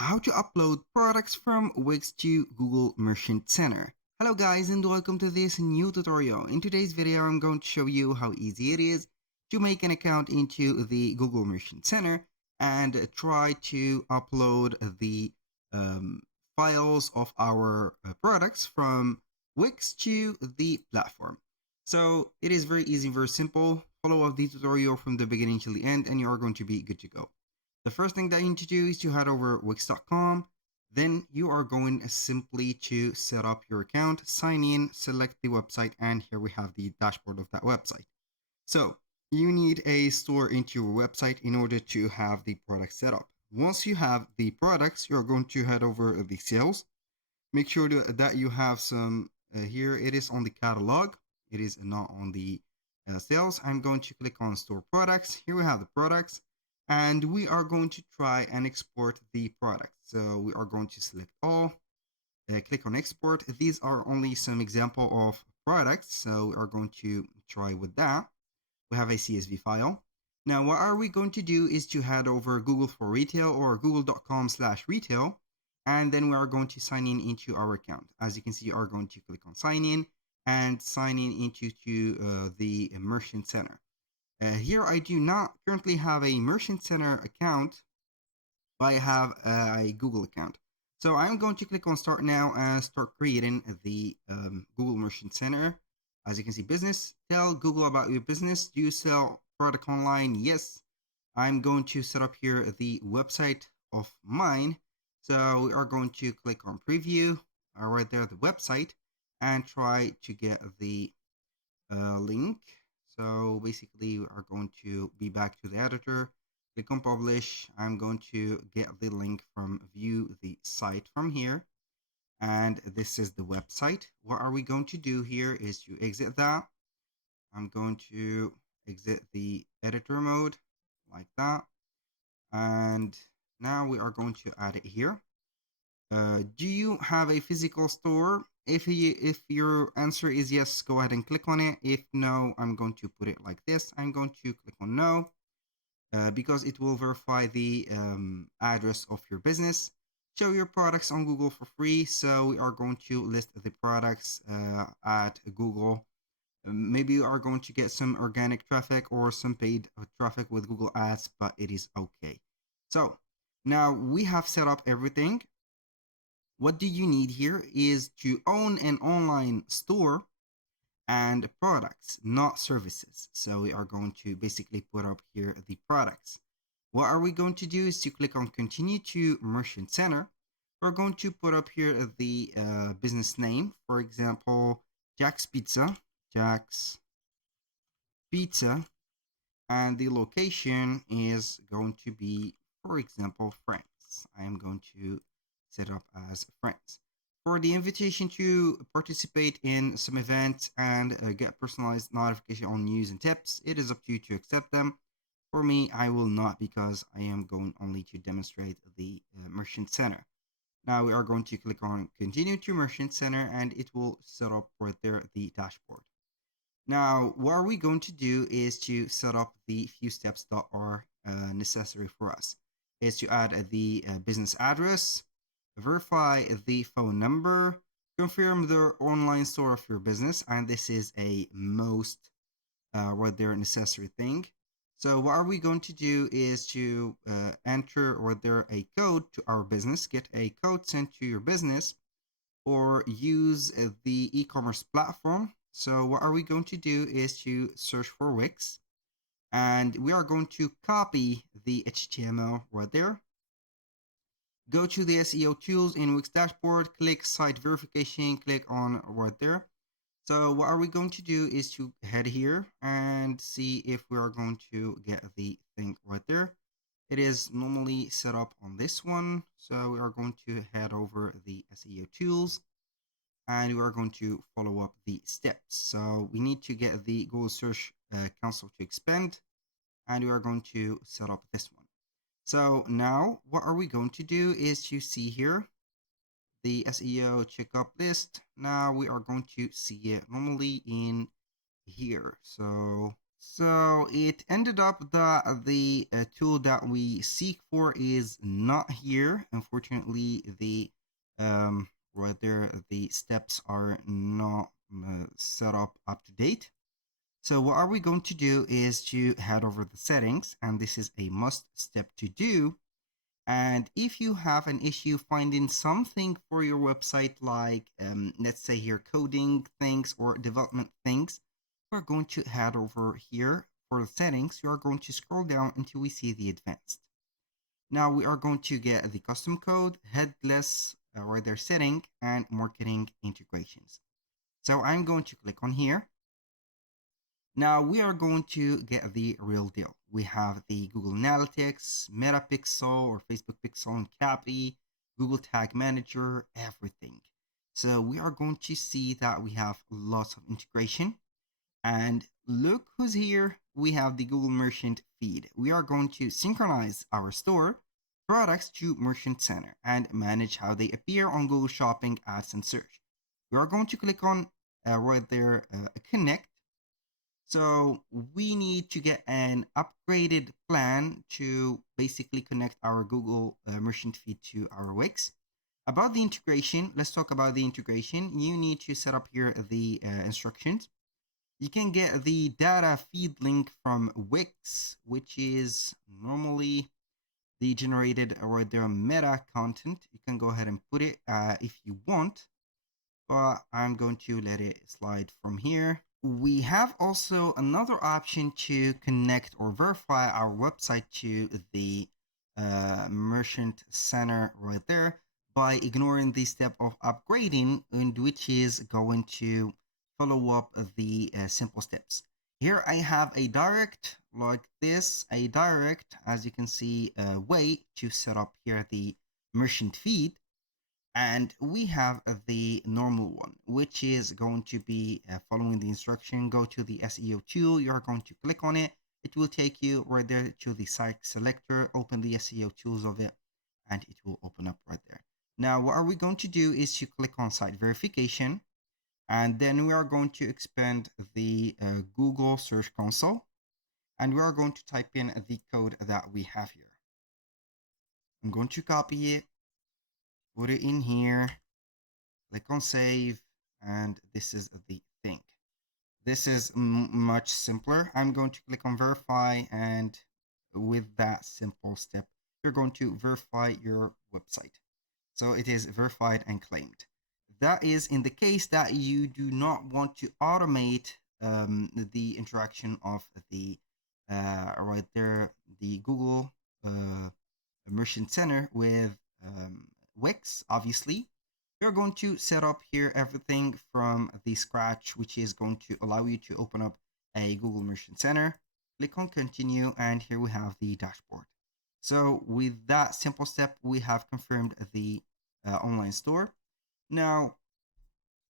How to upload products from Wix to Google Merchant Center. Hello guys and welcome to this new tutorial. In today's video I'm going to show you how easy it is to make an account into the Google Merchant Center and try to upload the files of our products from Wix to the platform. So it is very easy, very simple. Follow up the tutorial from the beginning till the end and you are going to be good to go. The first thing that you need to do is to head over wix.com. Then you are going simply to set up your account, sign in, select the website, and here we have the dashboard of that website. So you need a store into your website in order to have the product set up. Once you have the products, you're going to head over the sales. Make sure that you have some, here it is on the catalog. It is not on the sales. I'm going to click on store products. Here we have the products. And we are going to try and export the product. So we are going to select all, click on export. These are only some example of products. So we are going to try with that. We have a CSV file. Now, what are we going to do is to head over Google for Retail or google.com/retail. And then we are going to sign in into our account. As you can see, you are going to click on sign in and sign in into the Merchant Center. Here I do not currently have a Merchant Center account, but I have a Google account. So I'm going to click on start now and start creating the Google Merchant Center. As you can see, business, tell Google about your business. Do you sell product online? Yes. I'm going to set up here the website of mine. So we are going to click on preview, right there, the website, and try to get the link. So basically we are going to be back to the editor, click on publish. I'm going to get the link from view the site from here. And this is the website. What are we going to do here is to exit that. I'm going to exit the editor mode like that. And now we are going to add it here. Do you have a physical store? If your answer is yes, go ahead and click on it. If no, I'm going to put it like this. I'm going to click on no because it will verify the address of your business. Show your products on Google for free. So we are going to list the products at Google. Maybe you are going to get some organic traffic or some paid traffic with Google Ads, but it is okay. So now we have set up everything. What do you need here is to own an online store and products, not services. So we are going to basically put up here the products. What are we going to do is to click on continue to Merchant Center. We're going to put up here the business name, for example, Jack's Pizza, and the location is going to be, for example, France. I am going to set up as friends. For the invitation to participate in some events and get personalized notification on news and tips, it is up to you to accept them. For me, I will not because I am going only to demonstrate the Merchant Center. Now we are going to click on continue to Merchant Center and it will set up right there the dashboard. Now, what are we going to do is to set up the few steps that are necessary for us. Is to add the business address, verify the phone number, confirm the online store of your business, and this is a most right there necessary thing. So what are we going to do is to enter right there a code to our business, get a code sent to your business, or use the e-commerce platform. So what are we going to do is to search for Wix, and we are going to copy the HTML right there. Go to the SEO tools in Wix dashboard, click site verification, click on right there. So what are we going to do is to head here and see if we are going to get the thing right there. It is normally set up on this one. So we are going to head over the SEO tools and we are going to follow up the steps. So we need to get the Google Search Console to expand and we are going to set up this one. So now what are we going to do is to see here the SEO checkup list. Now we are going to see it normally in here. So So it ended up that the tool that we seek for is not here. Unfortunately, the right there, the steps are not set up to date. So what are we going to do is to head over the settings, and this is a must step to do. And if you have an issue finding something for your website, like let's say here coding things or development things, we're going to head over here for the settings. You are going to scroll down until we see the advanced. Now we are going to get the custom code, headless, right there setting, and marketing integrations. So I'm going to click on here. Now we are going to get the real deal. We have the Google Analytics, Meta Pixel or Facebook Pixel and CAPI, Google Tag Manager, everything. So we are going to see that we have lots of integration. And look who's here. We have the Google Merchant feed. We are going to synchronize our store products to Merchant Center and manage how they appear on Google Shopping, Ads, and Search. We are going to click on right there, Connect. So we need to get an upgraded plan to basically connect our Google Merchant feed to our Wix. About the integration, let's talk about the integration. You need to set up here the instructions. You can get the data feed link from Wix, which is normally the generated or their meta content. You can go ahead and put it if you want, but I'm going to let it slide from here. We have also another option to connect or verify our website to the merchant center right there by ignoring the step of upgrading, and which is going to follow up the simple steps. Here I have a direct like this, a direct, as you can see, way to set up here the merchant feed. And we have the normal one, which is going to be following the instruction. Go to the SEO tool. You're going to click on it. It will take you right there to the site selector. Open the SEO tools of it, and it will open up right there. Now, what are we going to do is to click on site verification, and then we are going to expand the Google Search Console, and we are going to type in the code that we have here. I'm going to copy it, put it in here, click on save, and this is the thing. This is much simpler. I'm going to click on verify, and with that simple step, you're going to verify your website. So it is verified and claimed. That is in the case that you do not want to automate the interaction of the right there, the Google Merchant Center with Wix, obviously. You're going to set up here everything from the scratch, which is going to allow you to open up a Google Merchant Center. Click on continue, and here we have the dashboard. So with that simple step, we have confirmed the online store. Now,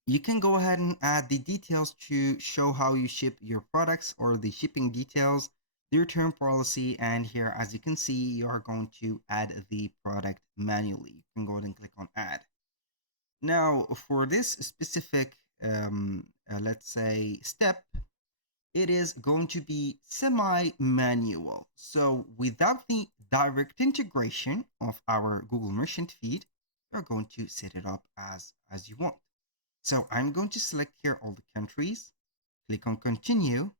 you can go ahead and add the details to show how you ship your products or the shipping details, the return policy, and here, as you can see, you are going to add the product manually. You can go ahead and click on add. Now, for this specific, let's say, step, it is going to be semi-manual. So without the direct integration of our Google Merchant feed, you're going to set it up as you want. So I'm going to select here all the countries, click on continue,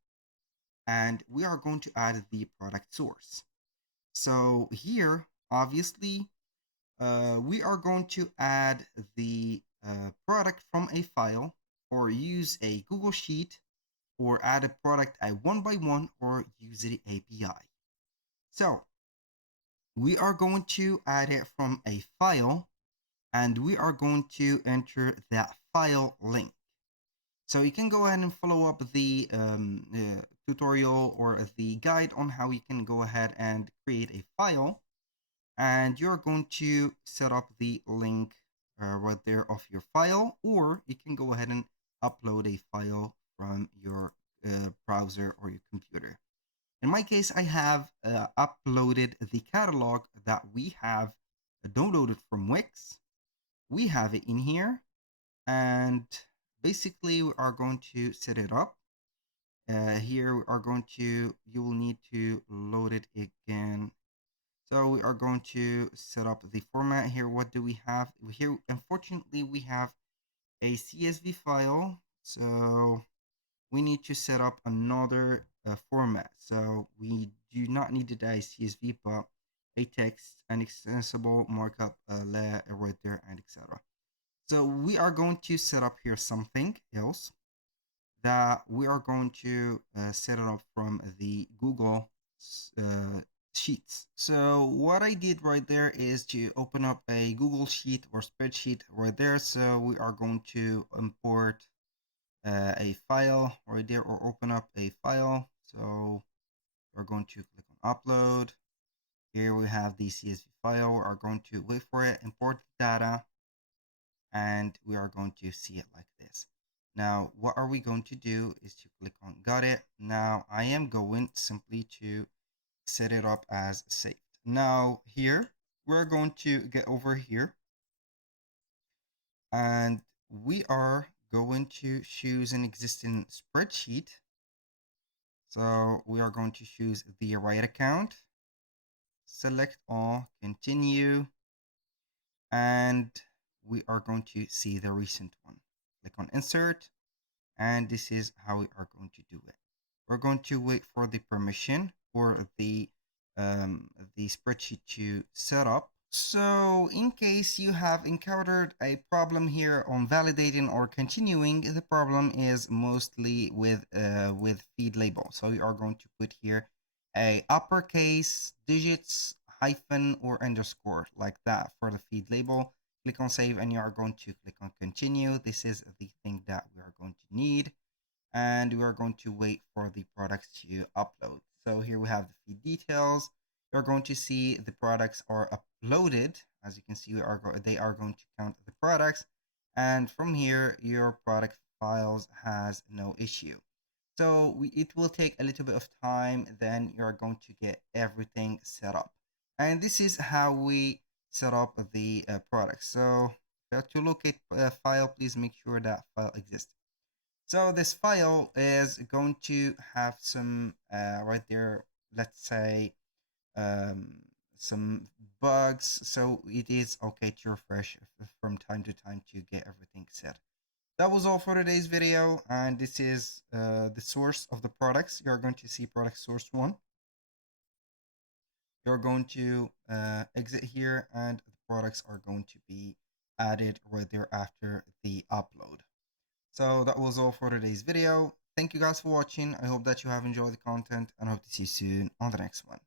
and we are going to add the product source. So here, obviously, we are going to add the product from a file, or use a Google Sheet, or add a product at one by one, or use the API. So we are going to add it from a file, and we are going to enter that file link. So you can go ahead and follow up the tutorial or the guide on how you can go ahead and create a file, and you're going to set up the link right there of your file, or you can go ahead and upload a file from your browser or your computer. In my case, I have uploaded the catalog that we have downloaded from Wix. We have it in here, and basically we are going to set it up. here we are going to, you will need to load it again. So we are going to set up the format here. What do we have here? Unfortunately, we have a CSV file. So we need to set up another format. So we do not need a CSV, but a text, an extensible markup, right there, and etc. So we are going to set up here something else that we are going to set it up from the Google Sheets. So what I did right there is to open up a Google Sheet or spreadsheet right there. So we are going to import a file right there, or open up a file. So we're going to click on upload. Here we have the CSV file. We are going to wait for it, import the data, and we are going to see it like this. Now, what are we going to do is to click on got it. Now, I am going simply to set it up as saved. Now, here, we're going to get over here, and we are going to choose an existing spreadsheet. So we are going to choose the right account, select all, continue, and we are going to see the recent one. Click on insert, and this is how we are going to do it. We're going to wait for the permission for the spreadsheet to set up. So in case you have encountered a problem here on validating or continuing, the problem is mostly with feed label. So we are going to put here a uppercase, digits, hyphen, or underscore like that for the feed label. Click on save, and you are going to click on continue. This is the thing that we are going to need, and we are going to wait for the products to upload. So here we have the feed details. You're going to see the products are uploaded. As you can see, they are going to count the products, and from here your product files has no issue. So it will take a little bit of time, then you're going to get everything set up. And this is how we set up the products. So to locate a file, please make sure that file exists. So this file is going to have some right there, let's say some bugs. So it is okay to refresh from time to time to get everything set. That was all for today's video, and this is the source of the products. You're going to see product source 1. You're going to exit here, and the products are going to be added right there after the upload. So that was all for today's video. Thank you guys for watching. I hope that you have enjoyed the content, and I hope to see you soon on the next one.